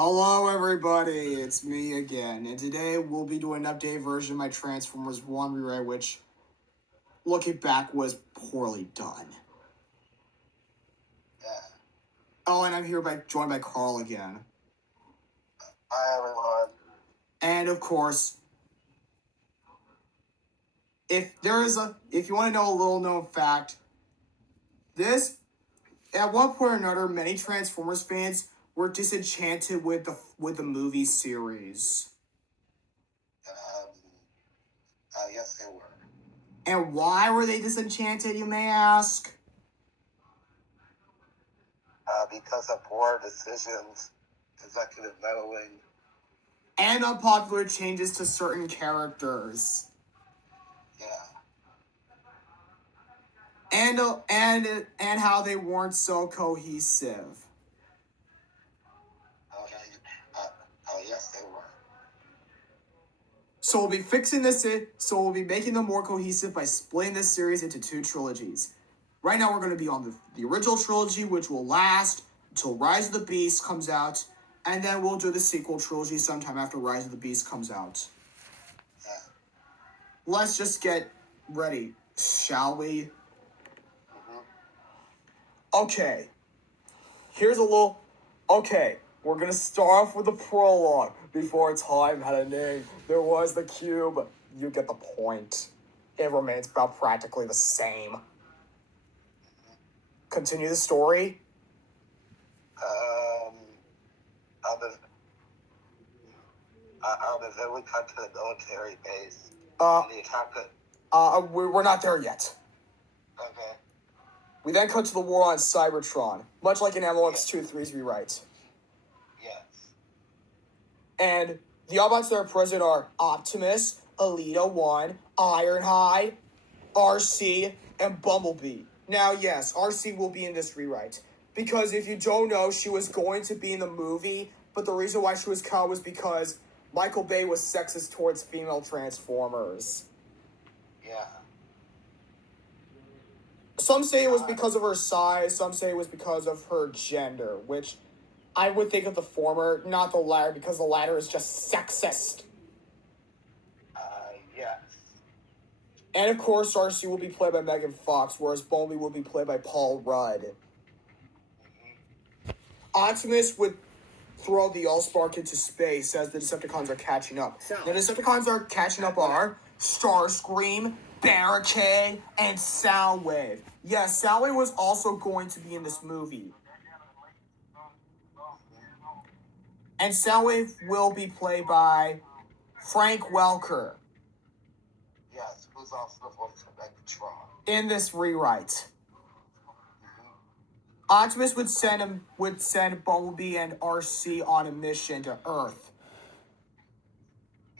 Hello everybody, it's me again, and today we'll be doing an updated version of my Transformers 1 rewrite, which, looking back, was poorly done. Yeah. Oh, and I'm here joined by Carl again. Hi everyone. And of course, if you want to know a little known fact, at one point or another, many Transformers fans were disenchanted with the movie series. Yes, they were. And why were they disenchanted, you may ask? Because of poor decisions, executive meddling, and unpopular changes to certain characters. Yeah. And how they weren't so cohesive. Yes, they were. So we'll be fixing this. So we'll be making them more cohesive by splitting this series into two trilogies. Right now we're going to be on the original trilogy, which will last until Rise of the Beast comes out, and then we'll do the sequel trilogy sometime after Rise of the Beast comes out. Yeah. Let's just get ready, shall we? Mm-hmm. Okay. We're gonna start off with the prologue. Before time had a name, there was the cube. You get the point. It remains about practically the same. Continue the story. Then we cut to the military base. And the attack it. We're not there yet. Okay. We then cut to the war on Cybertron, much like in MLX23's rewrite. Yes. And the Autobots that are present are Optimus, Alita 1, Ironhide, RC, and Bumblebee. Now, yes, RC will be in this rewrite. Because if you don't know, she was going to be in the movie, but the reason why she was cut was because Michael Bay was sexist towards female Transformers. Yeah. Some say it was because of her size, some say it was because of her gender, which I would think of the former, not the latter, because the latter is just sexist. Yes. And of course, RC will be played by Megan Fox, whereas Bumblebee will be played by Paul Rudd. Mm-hmm. Optimus would throw the Allspark into space as the Decepticons are catching up. The Decepticons are catching up are Starscream, Barricade, and Soundwave. Yes, Soundwave was also going to be in this movie. And Soundwave will be played by Frank Welker. Yes, who's also the voice of Megatron. In this rewrite. Optimus would send Bumblebee and RC on a mission to Earth.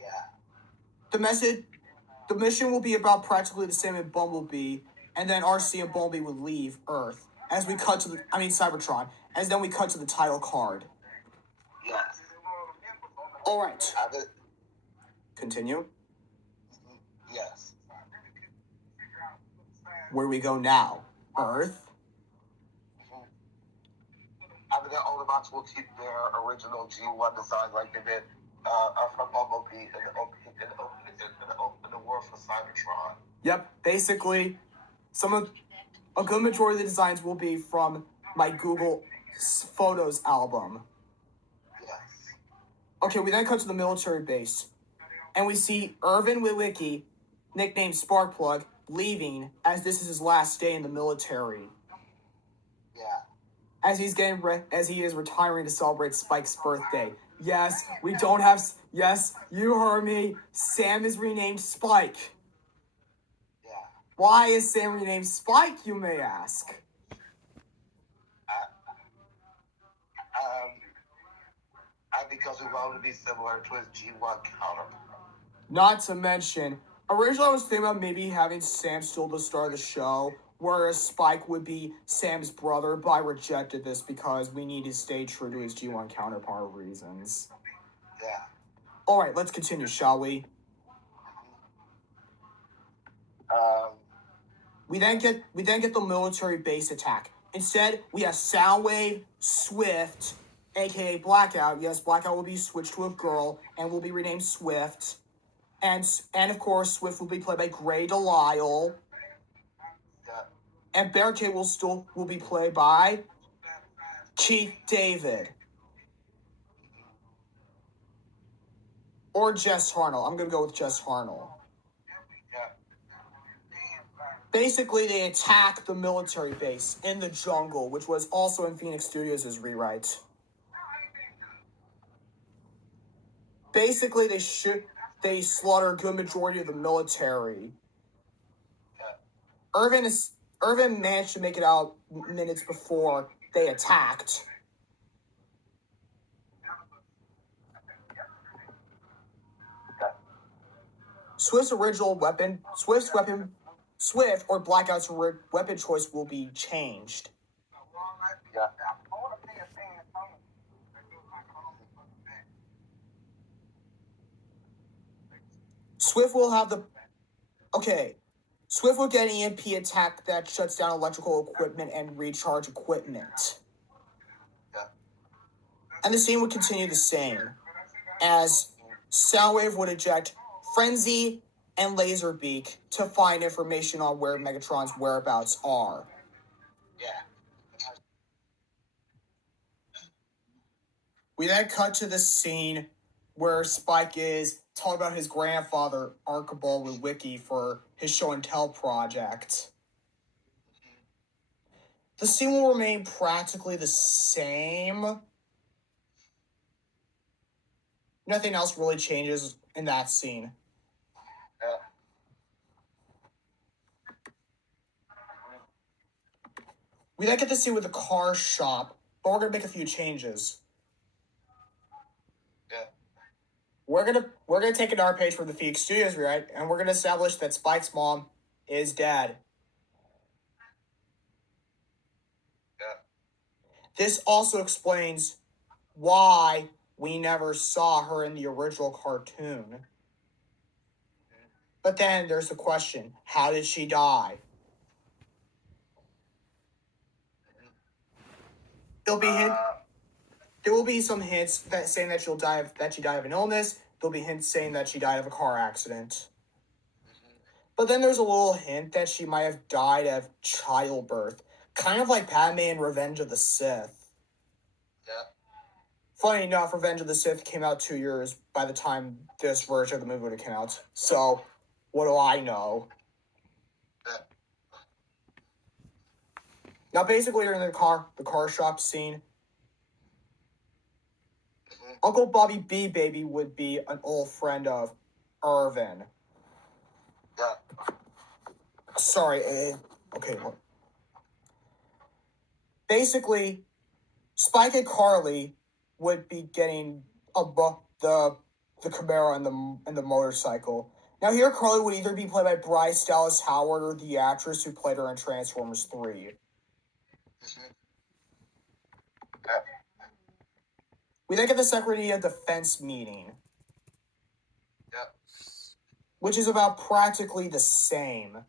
Yeah. The mission will be about practically the same as Bumblebee, and then RC and Bumblebee would leave Earth as we cut to Cybertron, as then we cut to the title card. Yes. All right. Continue. Yes. Where we go now? Earth. The Autobots will keep their original G1 design like they did from Bumblebee in the world for Cybertron. Yep, basically, a good majority of the designs will be from my Google Photos album. Yes. Okay, we then cut to the military base, and we see Irvin Witwicky, nicknamed Sparkplug, leaving as this is his last day in the military. Yeah. As he is retiring to celebrate Spike's birthday. Yes, you heard me. Sam is renamed Spike. Yeah. Why is Sam renamed Spike, you may ask? Because we wanted to be similar to his G1 counterpart. Not to mention, originally I was thinking about maybe having Sam still the star of the show, whereas Spike would be Sam's brother, but I rejected this because we need to stay true to his G1 counterpart reasons. Yeah. Alright, let's continue, shall we? We then get the military base attack. Instead, we have Soundwave, Swift, aka Blackout. Yes, Blackout will be switched to a girl and will be renamed Swift. And of course, Swift will be played by Grey Delisle. Yeah. And Barricade will be played by Keith David. Or Jess Harnell. I'm gonna go with Jess Harnell. Yeah. Basically, they attack the military base in the jungle, which was also in Phoenix Studios' rewrite. Basically, they slaughter a good majority of the military. Yeah. Irvin managed to make it out minutes before they attacked. Swift's or Blackout's weapon choice will be changed. Yeah. Swift will have Swift will get an EMP attack that shuts down electrical equipment and recharge equipment. Yeah. And the scene would continue the same, as Soundwave would eject Frenzy and Laserbeak to find information on where Megatron's whereabouts are. Yeah. We then cut to the scene where Spike is talking about his grandfather, Archibald Witwicky, for his show and tell project. The scene will remain practically the same. Nothing else really changes in that scene. Yeah. We then get to see with the car shop, but we're gonna make a few changes. Yeah. We're gonna take another page from the Phoenix Studios rewrite, and we're gonna establish that Spike's mom is dead. Yeah. This also explains why we never saw her in the original cartoon. But then there's the question: how did she die? There will be some hints that saying that she died of an illness. There'll be hints saying that she died of a car accident. But then there's a little hint that she might have died of childbirth, kind of like Padme in Revenge of the Sith. Yeah. Funny enough, Revenge of the Sith came out 2 years by the time this version of the movie would have come out. So, what do I know? Yeah. Now, basically, you're in the car shop scene. Uncle Bobby B. Baby would be an old friend of Irvin. Yeah. Sorry, okay. Basically, Spike and Carly would be getting the Camaro and the motorcycle. Now here, Carly would either be played by Bryce Dallas Howard or the actress who played her in Transformers 3. Yeah. We then get the Secretary of Defense meeting, Yeah. which is about practically the same.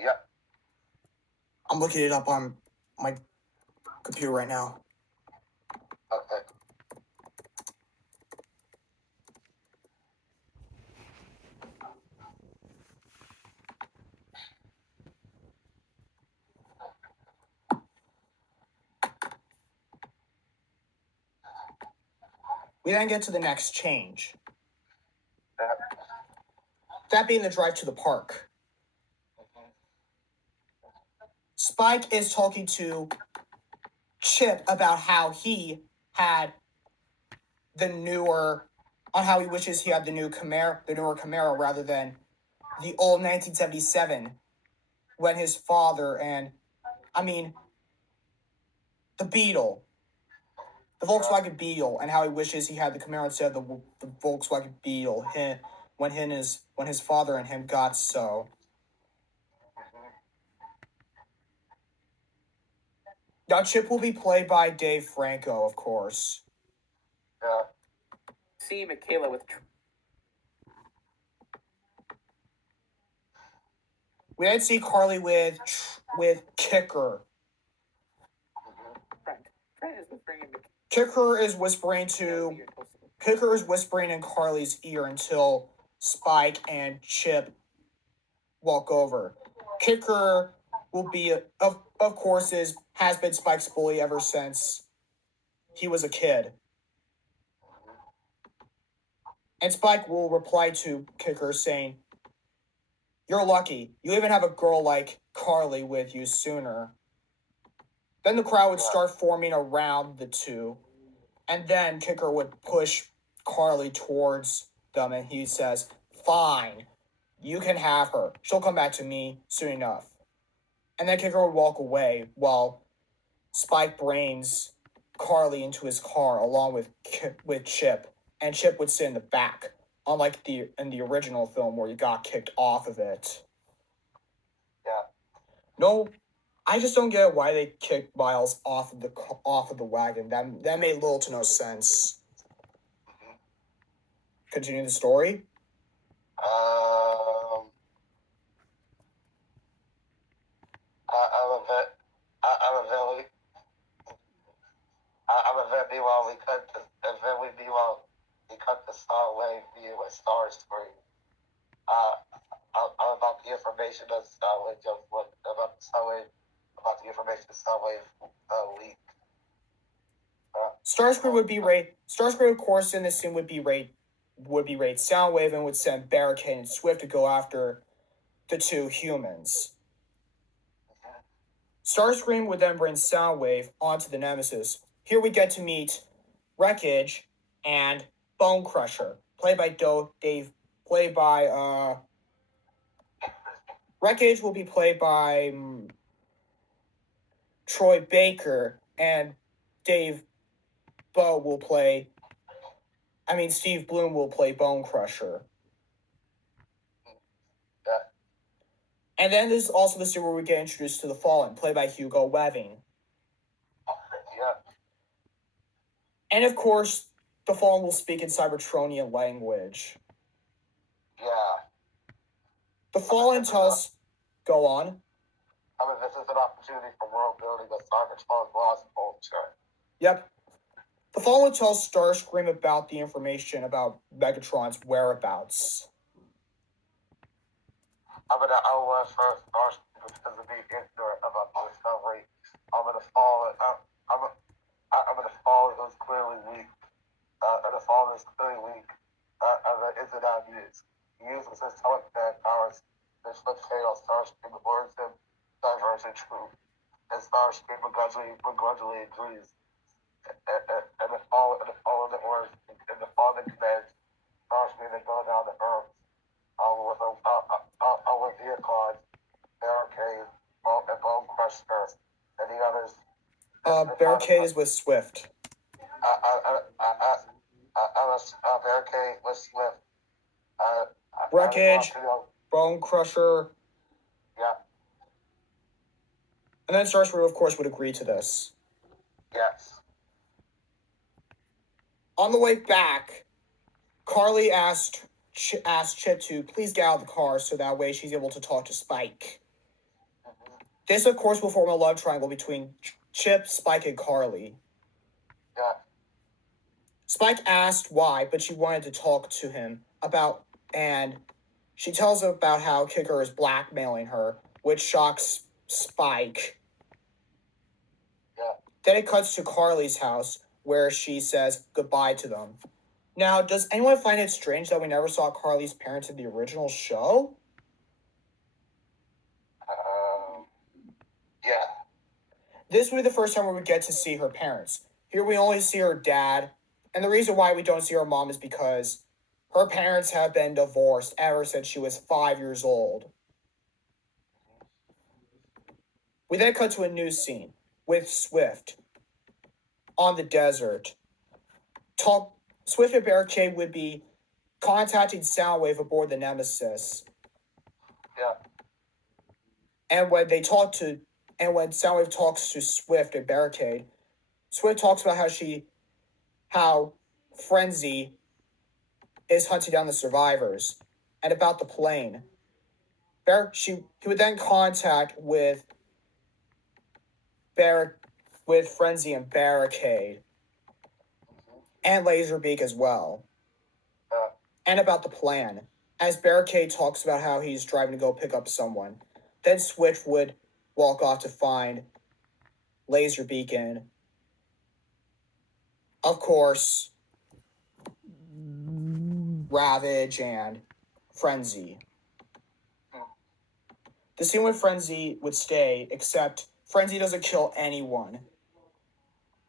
Yeah. I'm looking it up on my computer right now. Okay. We then get to the next change. Yeah. That being the drive to the park. Spike is talking to Chip about how he had how he wishes he had the newer Camaro rather than the old 1977 when his father the Beetle, the Volkswagen Beetle, and how he wishes he had the Camaro instead of the Volkswagen Beetle when his father and him got so. Now, Chip will be played by Dave Franco, of course. see Michaela with We didn't see Carly with Kicker. Trent is whispering in Kicker is whispering in Carly's ear until Spike and Chip walk over. Kicker will be of course has been Spike's bully ever since he was a kid. And Spike will reply to Kicker saying, "You're lucky. You even have a girl like Carly with you sooner." Then the crowd would start forming around the two. And then Kicker would push Carly towards them and he says, "Fine, you can have her. She'll come back to me soon enough." And then Kicker would walk away while Spike brains Carly into his car along with Chip. And Chip would sit in the back, unlike in the original film where he got kicked off of it. Yeah. No, I just don't get why they kicked Miles off of the wagon. That made little to no sense. Continue the story. We cut the Starwave view with Starscream. About the information of Starwave, about the information of Starwave leak. Starscream would be raid. Starscream, of course, in this scene would be raid Soundwave and would send Barricade and Swift to go after the two humans. Starscream would then bring Soundwave onto the Nemesis. Here we get to meet Wreckage and Bone Crusher, Wreckage will be played by Troy Baker, and Steve Bloom will play Bone Crusher. Yeah. And then this is also the scene where we get introduced to the Fallen, played by Hugo Weaving. Yeah. And of course, the Fallen will speak in Cybertronian language. Yeah. The Fallen tells... Go on. This is an opportunity for world building of Cybertron's lost culture. Yep. The Fallen tells Starscream about the information about Megatron's whereabouts. I will first Starscream because of being ignorant about the discovery. I'm gonna fall. It was clearly weak. And the Fallen is clearly weak. And the Incident he uses his telekinetic powers. The flip fatal Starscream awards him diverse and truth. And Starscream begrudgingly agrees. And the Fallen commands Starscream to go down to Earth with Vehicon, Barricade, and Bone Crusher, and the others. Barricade is with Swift. Barricade with Swift. Wreckage, Bone Crusher. Yeah. And then Starscream, of course, would agree to this. Yes. On the way back, Carly asked Chip to please get out of the car so that way she's able to talk to Spike. Mm-hmm. This, of course, will form a love triangle between Chip, Spike, and Carly. Yeah. Spike asked why, but she wanted to talk to him about, and she tells him about how Kicker is blackmailing her, which shocks Spike. Yeah. Then it cuts to Carly's house, where she says goodbye to them. Now, does anyone find it strange that we never saw Carly's parents in the original show? Yeah. This would be the first time we would get to see her parents. Here we only see her dad, and the reason why we don't see her mom is because her parents have been divorced ever since she was 5 years old. We then cut to a new scene with Swift on the desert. Swift and Barricade would be contacting Soundwave aboard the Nemesis. Yeah. And when Soundwave talks to Swift and Barricade, Swift talks about how Frenzy is hunting down the survivors, and about the plane. He would then contact with Frenzy and Barricade, and Laserbeak as well, and about the plan. As Barricade talks about how he's driving to go pick up someone, then Swift would walk off to find Laserbeak and, of course, Ravage and Frenzy. The scene with Frenzy would stay, except Frenzy doesn't kill anyone.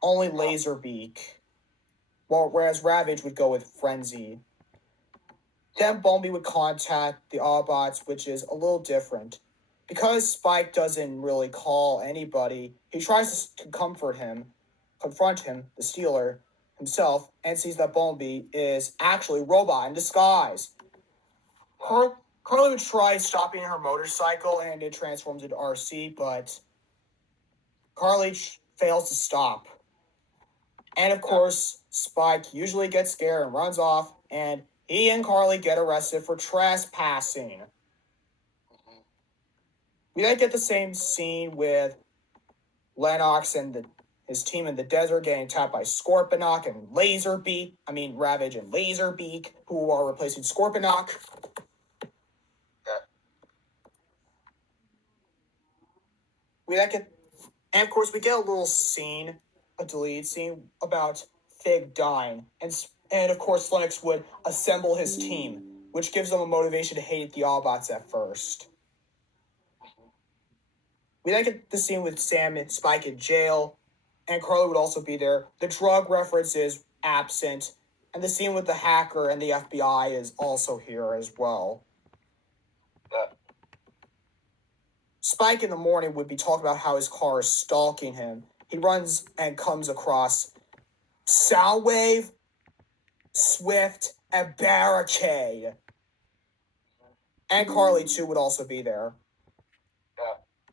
Only Laserbeak. Whereas Ravage would go with Frenzy. Then Bumblebee would contact the Autobots, which is a little different. Because Spike doesn't really call anybody, he tries to confront him, the Stealer, himself, and sees that Bumblebee is actually Robot in disguise. Carly would try stopping her motorcycle, and it transforms into RC, but Carly fails to stop. And of course, Spike usually gets scared and runs off, and he and Carly get arrested for trespassing. We then get the same scene with Lennox and his team in the desert getting attacked by Scorponok and Ravage and Laserbeak, who are replacing Scorponok. And of course, we get a little scene, a deleted scene, about Fig dying. And of course, Lennox would assemble his team, which gives them a motivation to hate the Autobots at first. We then get the scene with Sam and Spike in jail, and Carly would also be there. The drug reference is absent, and the scene with the hacker and the FBI is also here as well. Spike in the morning would be talking about how his car is stalking him. He runs and comes across Soundwave, Swift, and Barricade. And Carly, too, would also be there.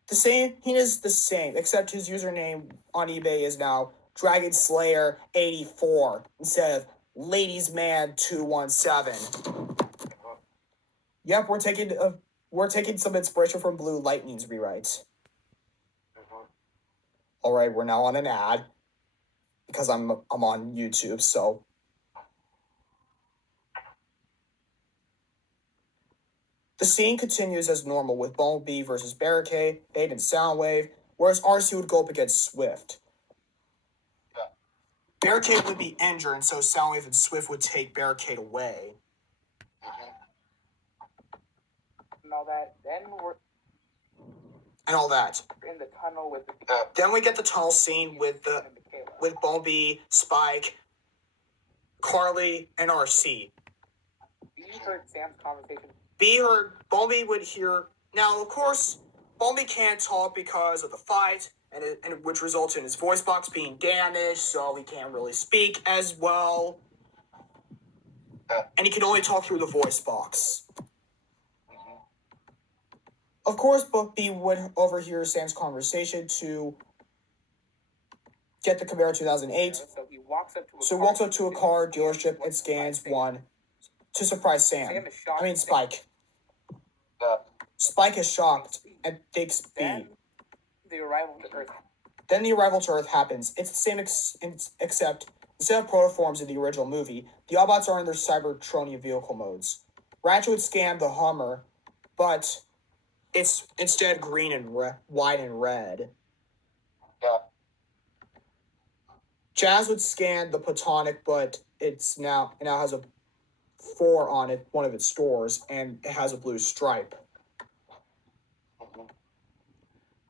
He is the same, except his username on eBay is now Dragon Slayer 84 instead of Ladies Man 217. Yep, we're taking some inspiration from Blue Lightning's rewrites. All right, we're now on an ad because I'm on YouTube, so. The scene continues as normal with Bumblebee versus Barricade, and Soundwave, whereas RC would go up against Swift. Barricade would be injured, and so Soundwave and Swift would take Barricade away. And all that. Then we're all that. in the tunnel with Then we get the tunnel scene with Bumblebee, Spike, Carly, and RC. You heard Sam's conversation. Bumblebee would hear. Now, of course, Bumblebee can't talk because of the fight, and which results in his voice box being damaged, so he can't really speak as well. And he can only talk through the voice box. Of course, Bumblebee would overhear Sam's conversation to get the Camaro 2008. So he walks up to a car dealership and scans one to surprise Sam. Spike. Spike is shocked and takes B. Then the arrival to Earth. Happens. It's the same except instead of protoforms in the original movie, the Autobots are in their Cybertronian vehicle modes. Ratchet would scan the Hummer, but it's instead green and white and red. Jazz would scan the Platonic, but it now has a 4 on it, one of its stores, and it has a blue stripe.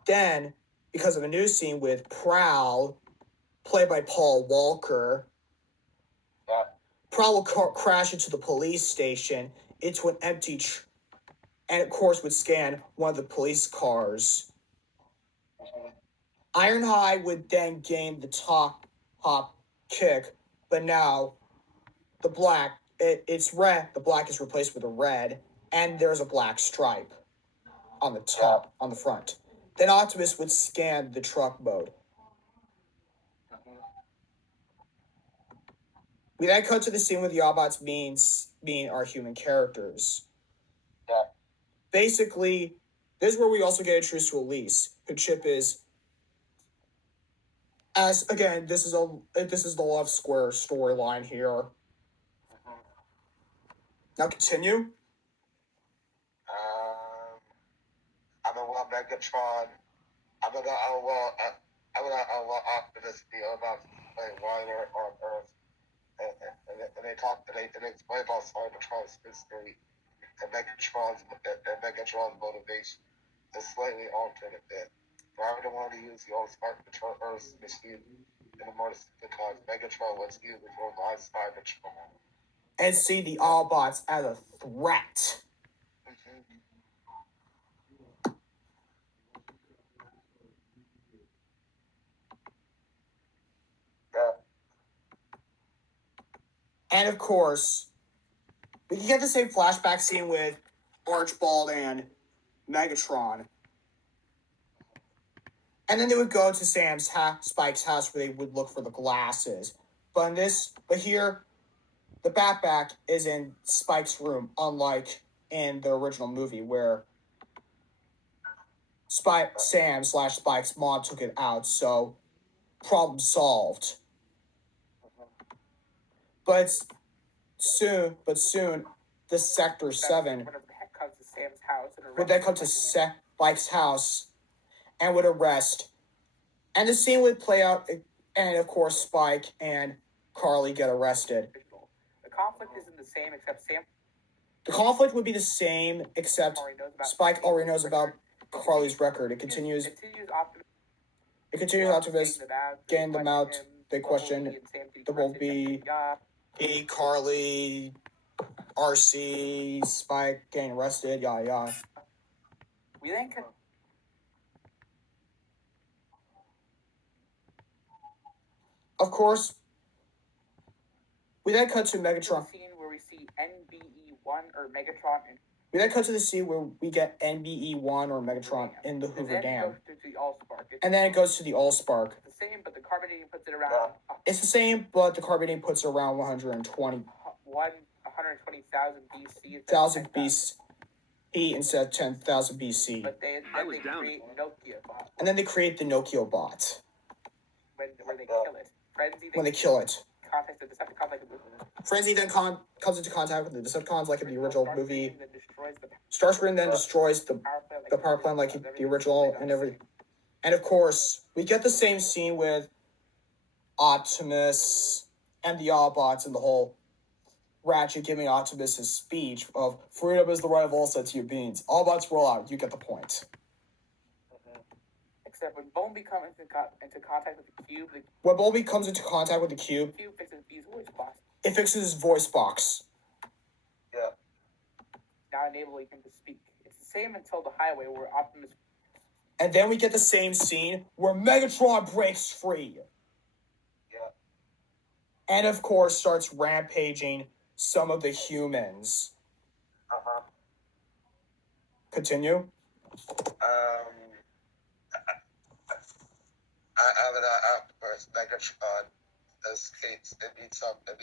Then, because of a new scene with Prowl, played by Paul Walker, Prowl will crash into the police station, into an empty, and of course would scan one of the police cars. Ironhide would then gain the top kick, but now the black, it's red, the black is replaced with a red, and there's a black stripe on the top, on the front. Then Optimus would scan the truck mode. We then cut to the scene with the Autobots being our human characters. Yeah. Basically, this is where we also get introduced to Elise, who Chip is. As again, this is the Love Square storyline here. Mm-hmm. Now continue. I'm gonna want Megatron. I'm gonna allow Optimus to be about to play Wider on Earth, and they explain about Cybertron's history and Megatron's motivation is slightly altered a bit. Rather than wanting to use the old Spark to turn Earth's machine into more because Megatron was used before live Cybertron. And see the Autobots as a threat. Mm-hmm. Yeah. And of course, we can get the same flashback scene with Archibald and Megatron. And then they would go to Spike's house where they would look for the glasses. But here, the Batback is in Spike's room, unlike in the original movie where Sam/Spike's mom took it out, so problem solved. But soon, the Sector 7 Whenever the heck comes to Sam's house and would then come to Spike's house and would arrest. And the scene would play out, and of course Spike and Carly get arrested. The conflict isn't the same, except Sam. The conflict would be the same, except Spike already knows about Carly's record. It continues Optimus getting them out. They question the Bumblebee, Carly, RC, Spike getting arrested, yada. We then can. Of course, we then cut to Megatron. Scene where we see NBE-1 or Megatron. We then cut to the scene where we get NBE-1 or Megatron in the Hoover Dam. And then it goes to the Allspark. It's the same, but the carbonating puts it around. It's the same, but the carbonating puts it around 120,000 BC. 1,000 BC instead of 10,000 BC. But they create Nokia bot. And then they create the Nokia bot. Where they kill it. When they kill it. Contact the Decepticons like Frenzy then comes into contact with the Decepticons like in the original movie. Starscream then destroys the power plant like the original and everything. And of course, we get the same scene with Optimus and the Autobots and the whole Ratchet giving Optimus his speech of freedom is the right of all sentient beings. Autobots roll out. You get the point. Except when Bumblebee comes into contact with the cube, when Bumblebee comes into contact with the cube, fixes Bee's voice box. It fixes his voice box. Yeah. Now enabling him to speak. It's the same until the highway where Optimus. And then we get the same scene where Megatron breaks free. Yeah. And of course starts rampaging some of the humans. Uh-huh. Continue. Megatron escapes and beats up the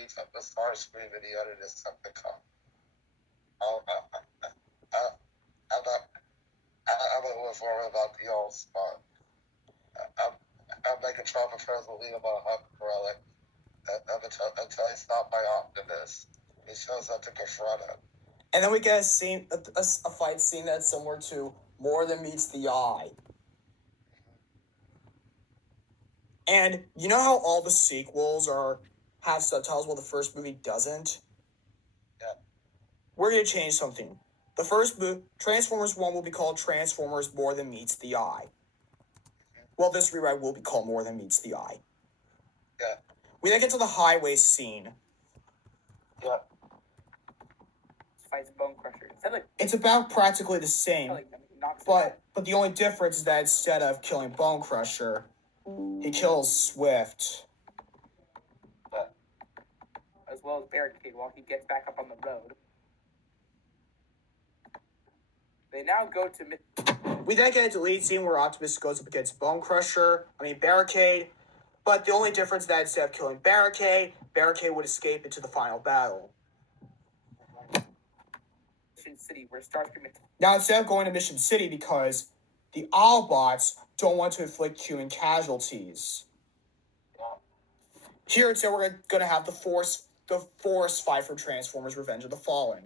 Starscream and the other Decepticon. I'm a little worried about the old spot. Megatron prefers to leave about Huck Relic until he's stopped by Optimus. He shows up to confront him. And then we get a fight scene that's similar to More Than Meets the Eye. And you know how all the sequels have subtitles while the first movie doesn't? Yeah. We're going to change something. The first movie, Transformers 1 will be called Transformers More Than Meets the Eye. Well, this rewrite will be called More Than Meets the Eye. Yeah. We then get to the highway scene. Yeah. Fights Bone Crusher. It's about practically the same, but the only difference is that instead of killing Bone Crusher, he kills Swift. As well as Barricade while he gets back up on the road. They now go to... We then get a deleted scene where Optimus goes up against Barricade. But the only difference is that instead of killing Barricade would escape into the final battle. Mission City, where Starscream attacks. Now, instead of going to Mission City, because the Autobots don't want to inflict human casualties. Yeah. Here, instead, we're going to have the Force fight for Transformers: Revenge of the Fallen.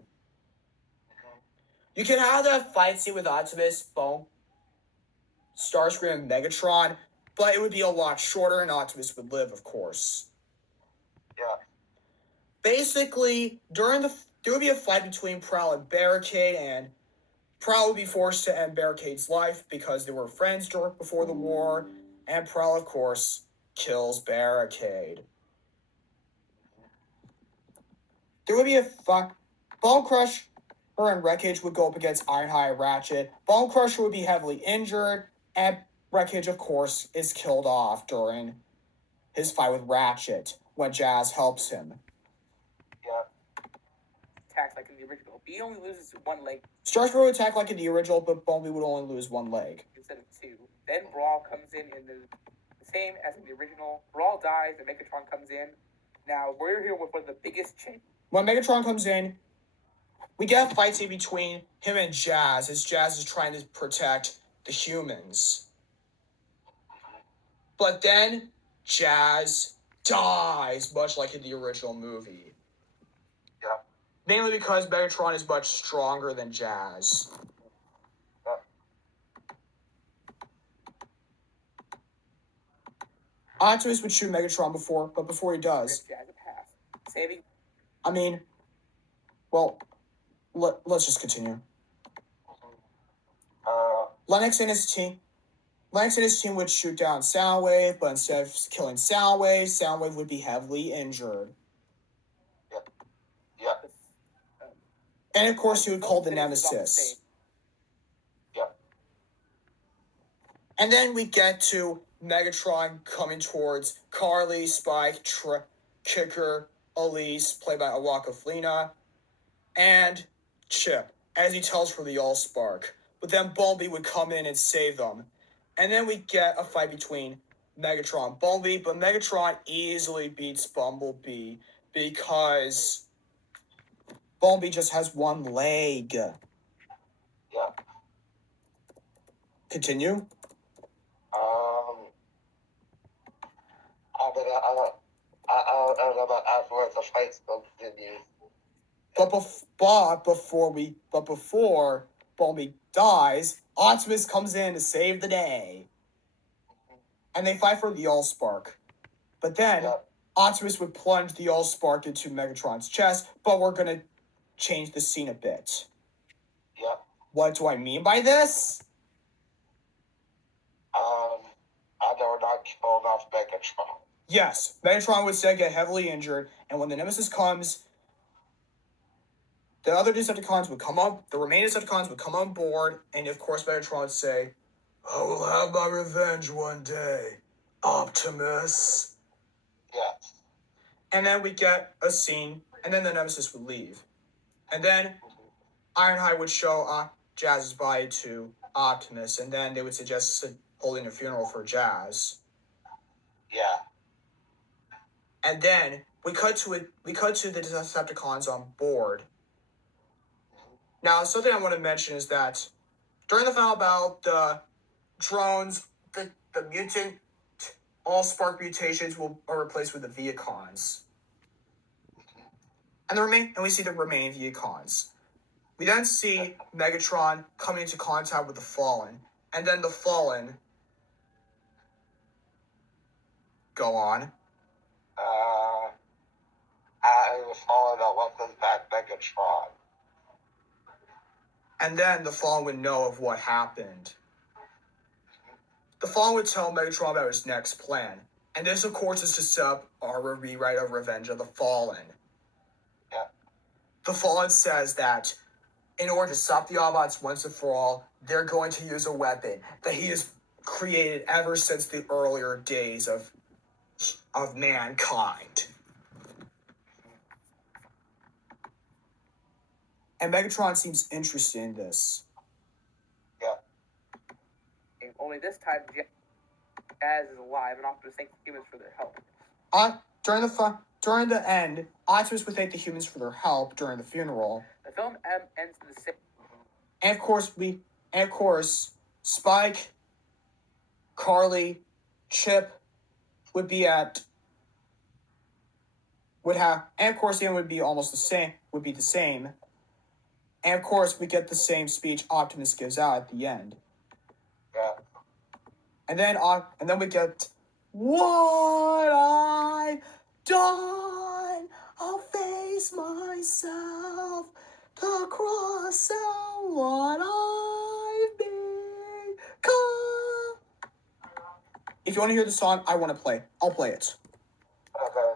You can have that fight scene with Optimus, Bone, Starscream, and Megatron, but it would be a lot shorter, and Optimus would live, of course. Yeah. Basically, there would be a fight between Prowl and Barricade, and Prowl would be forced to end Barricade's life because they were friends before the war, and Prowl, of course, kills Barricade. There would be a fight. Bone Crusher and Wreckage would go up against Ironhide and Ratchet. Bone Crusher would be heavily injured, and Wreckage, of course, is killed off during his fight with Ratchet when Jazz helps him. Yeah. Attacks like in the original. He only loses one leg Starscream would attack like in the original, but Bumblebee would only lose one leg. instead of two. Then Brawl comes in the same as in the original. Brawl dies, and Megatron comes in. Now, we're here with one of the biggest changes. When Megatron comes in, we get a fight scene between him and Jazz, as Jazz is trying to protect the humans. But then Jazz dies, much like in the original movie. Yeah. Mainly because Megatron is much stronger than Jazz. Yeah. Optimus would shoot Megatron before he does, Gives Jazz a pass. Saving I mean, well, let's just continue. Lennox and his team would shoot down Soundwave, but instead of killing Soundwave would be heavily injured. Yeah. And of course, he would call the Nemesis. Yeah. And then we get to Megatron coming towards Carly, Spike, Kicker, Elise, played by Awkwafina, and Chip, as he tells for the Allspark. But then Bumblebee would come in and save them. And then we get a fight between Megatron and Bumblebee, but Megatron easily beats Bumblebee because Bumblebee just has one leg. Yeah. Continue. I don't know about afterwards. The fight still continues. But before Bumblebee dies, Optimus comes in to save the day. And they fight for the Allspark. But then, Yeah. Optimus would plunge the Allspark into Megatron's chest, but we're gonna change the scene a bit. Yeah. What do I mean by this? I never not killed off Megatron. Yes, Megatron would still get heavily injured, and when the Nemesis comes, the other Decepticons would come up, the remaining Decepticons would come on board, and of course Megatron would say, "I will have my revenge one day, Optimus." Yes. And then we get a scene, and then the Nemesis would leave. And then Ironhide would show Jazz's body to Optimus, and then they would suggest holding a funeral for Jazz. Yeah. And then we cut to the Decepticons on board. Now, something I want to mention is that during the final battle, the drones, the mutant Allspark mutations are replaced with the Viacons. And we see the remaining Viacons. We then see Megatron coming into contact with the Fallen, and then the Fallen go on. I was following up weapons back Megatron. And then the Fallen would know of what happened. The Fallen would tell Megatron about his next plan. And this, of course, is to set up our rewrite of Revenge of the Fallen. Yeah. The Fallen says that in order to stop the Autobots once and for all, they're going to use a weapon that he has created ever since the earlier days of mankind. And Megatron seems interested in this. Yeah. only this time Jazz is alive, and Optimus thanks the humans for their help. During the end, Optimus would thank the humans for their help during the funeral. The film ends in the same. And of course, Spike, Carly, Chip would be and of course the end would be almost the same, And of course we get the same speech Optimus gives out at the end. Yeah. And then we get what I've done, I'll face myself to cross out what I've become. If you want to hear the song I want to play, I'll play it. Okay.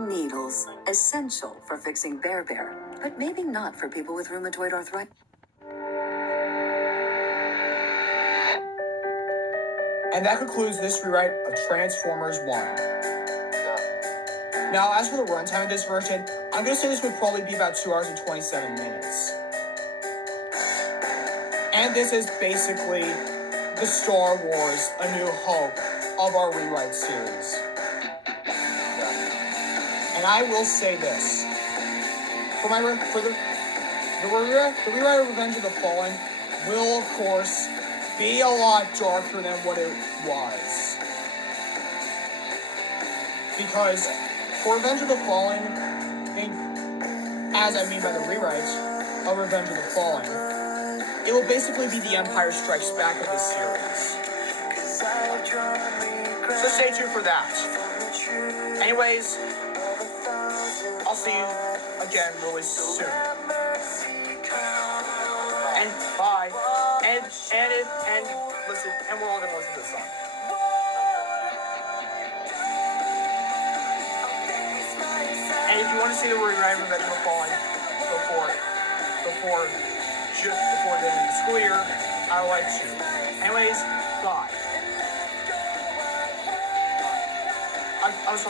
Needles, essential for fixing Bear, but maybe not for people with rheumatoid arthritis. And that concludes this rewrite of Transformers 1. Now, as for the runtime of this version, I'm going to say this would probably be about 2 hours and 27 minutes. And this is basically the Star Wars A New Hope of our rewrite series. And I will say this. The rewrite of Revenge of the Fallen will, of course, be a lot darker than what it was. Because for Revenge of the Fallen, as I mean by the rewrite of Revenge of the Fallen, it will basically be the Empire Strikes Back of the series. So stay tuned for that. Anyways, I'll see you again really soon. And bye. And listen, and we're all gonna listen to this song. And if you want to see the rewrite of Revenge of the Fallen before the end of the school year, I would like to. Anyways, bye. I was